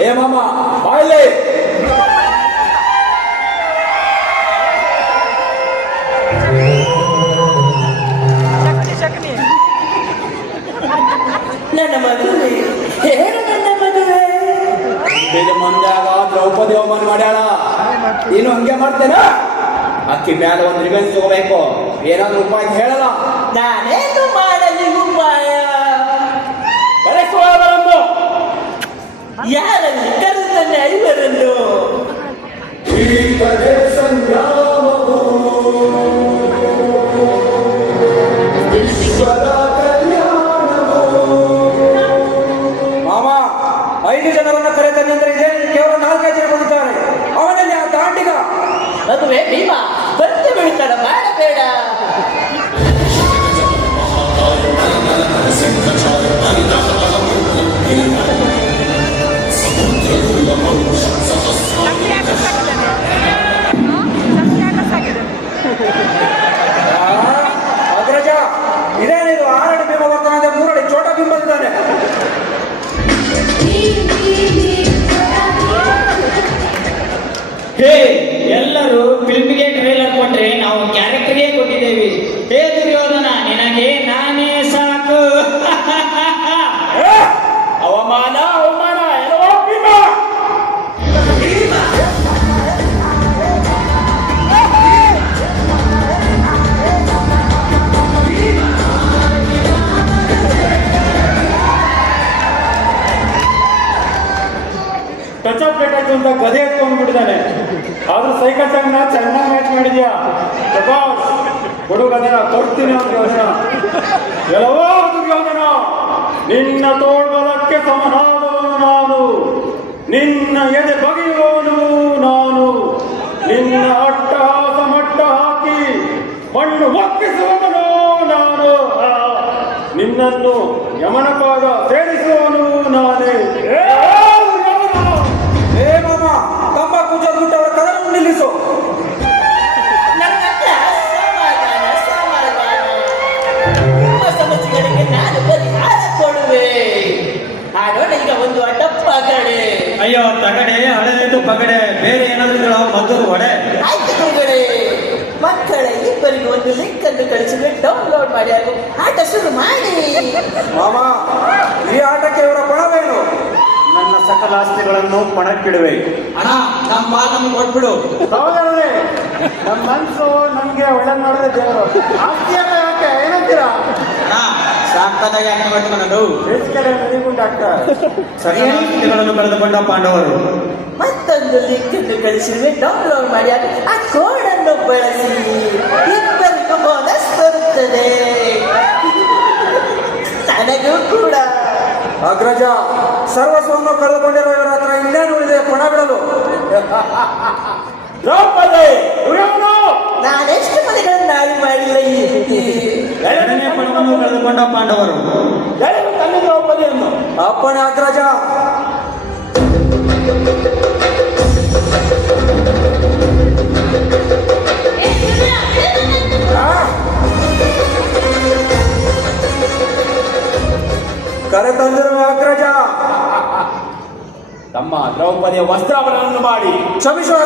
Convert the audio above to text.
ಏ ಮಾಮ ಬಾಯ್ಲೆ ನನ್ನ ಮದುವೆ ಹೇಳು ನನ್ನ ಮದುವೆ ಮಂದಾಗ ದ್ರೌಪದಿ ಅವಮಾನ ಮಾಡ್ಯಾಳ ನೀನು ಹಂಗೆ ಮಾಡ್ತೇನ ಅಕ್ಕಿ ಮ್ಯಾಲ ಒಂದು ರಿವೆನ್ಸ್ ತಗೋಬೇಕು ಏನಾದ್ರೂ ಉಪಾಯ ಹೇಳಲ್ಲ ನಾನೇನು ಆ, ಟಚ್ ಪ್ಲೇಟ್ ಆಯ್ತು ಅಂತ ಗದೆ ಎತ್ಕೊಂಡ್ಬಿಟ್ಟಿದ್ದಾನೆ ಆದ್ರೂ ಸೈಕಲ್ ಚಂಗ್ನ ಚೆನ್ನಾಗಿ ಮ್ಯಾಚ್ ಮಾಡಿದ್ಯಾ? ಕೊಡು ಗದನ ಕೊಡ್ತೀನಿ ಅವ್ನಿಗೆ ಯೋಜನ ಎಲ್ಲವೋ ನಿನ್ನ ತೋಳ್ಬಲಕ್ಕೆ ಸಮನಾದವನು ನಾನು. ನಿನ್ನ ಎದೆ ಬಗೆಯುವವನು ನಾನು. ನಿನ್ನ ಅಟ್ಟಹಾಸ ಮಟ್ಟ ಹಾಕಿ ಮಣ್ಣು ಒಪ್ಪಿಸುವವನು ನಾನು. ನಿನ್ನನ್ನು ಯಮನ ಪಾದ ಸೇರಿಸುವವನು ನಾನೇ. ಅಟಪ್ಪ ಅಯ್ಯೋ ತಗಡೆ ಹಳೆದು ಪಗಡೆ ಬೇರೆ ಏನಾದ್ರೂ ಮದ್ದೂರು ಒಡೆ ಆಯ್ತು ಗುರುಗಳೇ ಮಕ್ಕಳ ಇಬ್ಬರಿಗೂ ಒಂದು ಲಿಂಕ್ ಅನ್ನು ಕಳಿಸಿದ್ರೆ ಡೌನ್ಲೋಡ್ ಮಾಡಿ ಹಾಗೂ ಆಟ ಶುರು ಮಾಡಿ. ಮಾಮಾ ಈ ಆಟಕ್ಕೆ ಇವರ ಪಣವೇನು? ನನ್ನ ಸಕಲ ಆಸ್ತಿಗಳನ್ನು ಪಣಕ್ಕಿಡುವೆ. ಅಣ್ಣ ನಮ್ಮ ಮಾತನ್ನು ಕೊಟ್ಬಿಡು. ಹೌದೇ ನಮ್ಮ ಮನಸ್ಸು ನಮ್ಗೆ ಒಳ್ಳೆ ಮಾಡಿದ್ರೆ ದೇವರು. ಆಸ್ತಿ ಎಲ್ಲ ಯಾಕೆ? ಏನಂತೀರಾ? ಮಾಡ್ಕೊಂಡು ಬೇಸಿಗೆಲ್ಲ ವೆರಿ ಡಾಕ್ಟರ್. ಸಕಲ ಆಸ್ತಿಗಳನ್ನು ಕಳೆದುಕೊಂಡ ಪಾಂಡವರು. ಮತ್ತೊಂದು ಲಿಂಕ್ ಅನ್ನು ಕಳಿಸಿರುವೆ ಡೌನ್ಲೋಡ್ ಮಾಡಿ ಹಾಗೂ ಆ ಕೋಡ್ ಅನ್ನು ಬಳಸಿ. ಇಬ್ಬರಿಗೂ ಬೋನಸ್ ಬರುತ್ತದೆ. ನನಗೂ ಕೂಡ. ಅಗ್ರಜ ಸರ್ವಸ್ವವನ್ನು ಕಳೆದುಕೊಂಡಿರುವ ಇವರ ಹತ್ರ ಇನ್ನೇನು ಇದೆ ಪಣ ಬಿಡಲು ದ್ರೌಪದಿ! ಪಣವನ್ನು ಕಳೆದುಕೊಂಡ ಪಾಂಡವರು. ಅಪ್ಪಣೆ ಅಗ್ರಜ. ಕರೆ ತಂದಿರುವ ಅಗ್ರಜ. ತಮ್ಮ ದ್ರೌಪದಿಯ ವಸ್ತ್ರಾಭರಣವನ್ನು ಮಾಡಿ. ಕ್ಷಮಿಸುವ